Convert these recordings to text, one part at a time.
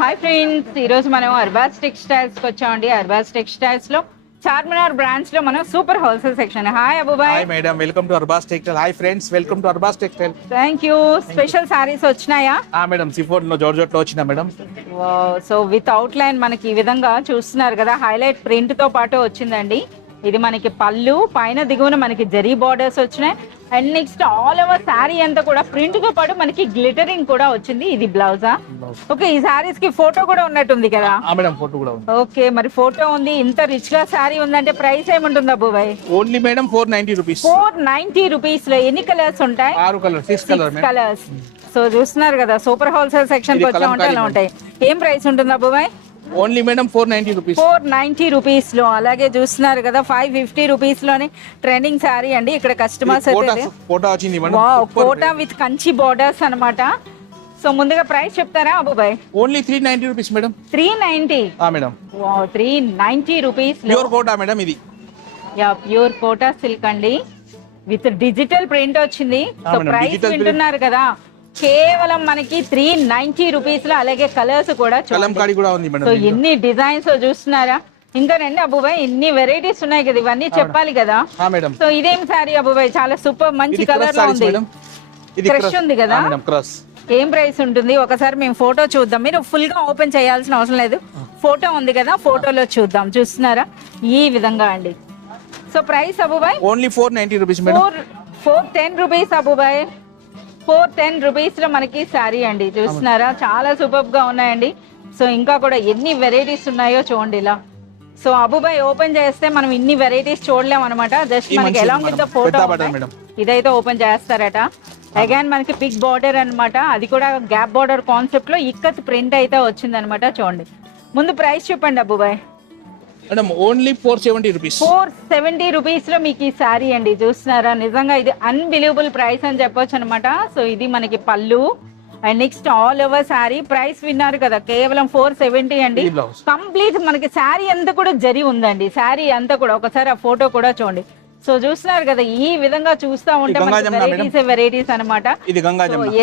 Hi friends, ఈరోజు మనం అర్బాస్ టెక్స్టైల్స్కి వచ్చామండి. అర్బాస్ టెక్స్టైల్స్లో చార్మినార్ బ్రాంచ్లో మనం super wholesale section. Hi Abubhai. Hi madam, welcome to Arbaaz textile. Hi friends, welcome to Arbaaz textile. Thank you. Special saris వచ్చినాయా? Madam chiffon లో georgette లో వచ్చిన madam. So without line మనకి ఈ విధంగా చూస్తున్నారు కదా, హైలైట్ ప్రింట్ తో పాటు వచ్చిందండి. ఇది మనకి పళ్ళు, పైన దిగువన మనకి జరీ బార్డర్స్ వచ్చినాయి. And next all over sari అంతా కూడా ప్రింట్ తో పాటు మనకి గ్లిటరింగ్ కూడా వచ్చింది. ఇది బ్లౌజా? ఓకే, ఈ శారీస్ కి ఫోటో కూడా ఉన్నట్టుంది కదా? మేడం ఫోటో కూడా ఉంది. ఓకే, మరి ఫోటో ఉంది, ఇంత రిచ్ గా శారీ ఉందంటే ప్రైస్ ఏముంటుంది Abubhai? Only madam 490 rupees. 490 rupees లో ఎన్ని కలర్స్ ఉంటాయి? 6 కలర్స్, 6 కలర్స్. సో చూస్తున్నారు కదా, సూపర్ హోల్సేల్ సెక్షన్ కి వచ్చామంటే అలా ఉంటాయి. ఏం ప్రైస్ ఉంటుంది Abubhai? Only madam 490 rupees. 490 rupees లో. అలాగే చూస్తున్నారు కదా, 550 రూపీస్ లోనే ట్రెండింగ్ శారీ అండి. ఇక్కడ కస్టమర్స్ ఫోటో వచ్చింది madam. Photo with Kanchi borders అన్నమాట. సో ముందుగా ప్రైస్ చెప్తారా Abubhai? Only 390 rupees madam. 390 madam. 390 rupees లో ప్యూర్ కోటా మేడం. ఇది ప్యూర్ కోటా సిల్క్ అండి, విత్ డిజిటల్ ప్రింట్ వచ్చింది. సో ప్రైస్ వింటున్నారు కదా, కేవలం మనకి 390 రూపీస్ లో. అలాగే కలర్స్ కూడా ఉంది మేడం. సో ఎన్ని డిజైన్స్ చూస్తున్నారా? ఇంకా రండి అబ్బుబాయ్, ఇన్ని వెరైటీస్ ఉన్నాయి కదా, ఇవన్నీ చెప్పాలి కదా. సో ఇదేం సారీ అబ్బుబాయ్? చాలా సూపర్, మంచి కలర్ లో ఉంది. క్రష్ ఉంది కదా, ఏం ప్రైస్ ఉంటుంది? ఒకసారి మేము ఫోటో చూద్దాం. మీరు ఫుల్ గా ఓపెన్ చేయాల్సిన అవసరం లేదు, ఫోటో ఉంది కదా, ఫోటోలో చూద్దాం. చూస్తున్నారా ఈ విధంగా అండి. So price Abubhai? Only 490 rupees madam. 410 rupees Abubhai. 410 rupees లో మనకి శారీ అండి. చూస్తున్నారా, చాలా సూపర్ గా ఉన్నాయండి. సో ఇంకా కూడా ఎన్ని వెరైటీస్ ఉన్నాయో చూడండి ఇలా. సో అబుబాయ్ ఓపెన్ చేస్తే మనం ఇన్ని వెరైటీస్ చూడలేం అనమాట. జస్ట్ మనకి ఎలా విత్ ద ఫోటో ఇదైతే ఓపెన్ చేస్తారట. అగైన్ మనకి బిగ్ బార్డర్ అన్నమాట, అది కూడా గ్యాప్ బార్డర్ కాన్సెప్ట్ లో ఇక్కత్ ప్రింట్ అయితే వచ్చింది అనమాట. చూడండి, ముందు ప్రైస్ చెప్పండి Abubhai. Madam only 470 rupees. 470 rupees లో మీకు ఈ శారీ అండి. చూస్తున్నారా, నిజంగా ఇది అన్బిలీవబుల్ ప్రైస్ అని చెప్పొచ్చు అనమాట. సో ఇది మనకి పళ్ళు and next all over sari. Price విన్నారు కదా, కేవలం 470 అండి. కంప్లీట్ మనకి శారీ అంతా కూడా జరి ఉందండి. శారీ అంతా కూడా ఒకసారి ఆ ఫోటో కూడా చూడండి. సో చూస్తున్నారు కదా, ఈ విధంగా చూస్తా ఉంటే వెరైటీస్ అనమాట.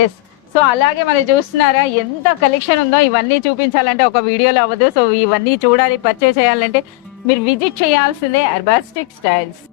ఎస్. సో అలాగే మనం చూస్తున్నారా, ఎంత కలెక్షన్ ఉందో. ఇవన్నీ చూపించాలంటే ఒక వీడియోలో అవ్వదు. సో ఇవన్నీ చూడాలి, పర్చేస్ చేయాలంటే మీరు విజిట్ చేయాల్సిందే అర్బాస్ టెక్స్టైల్స్.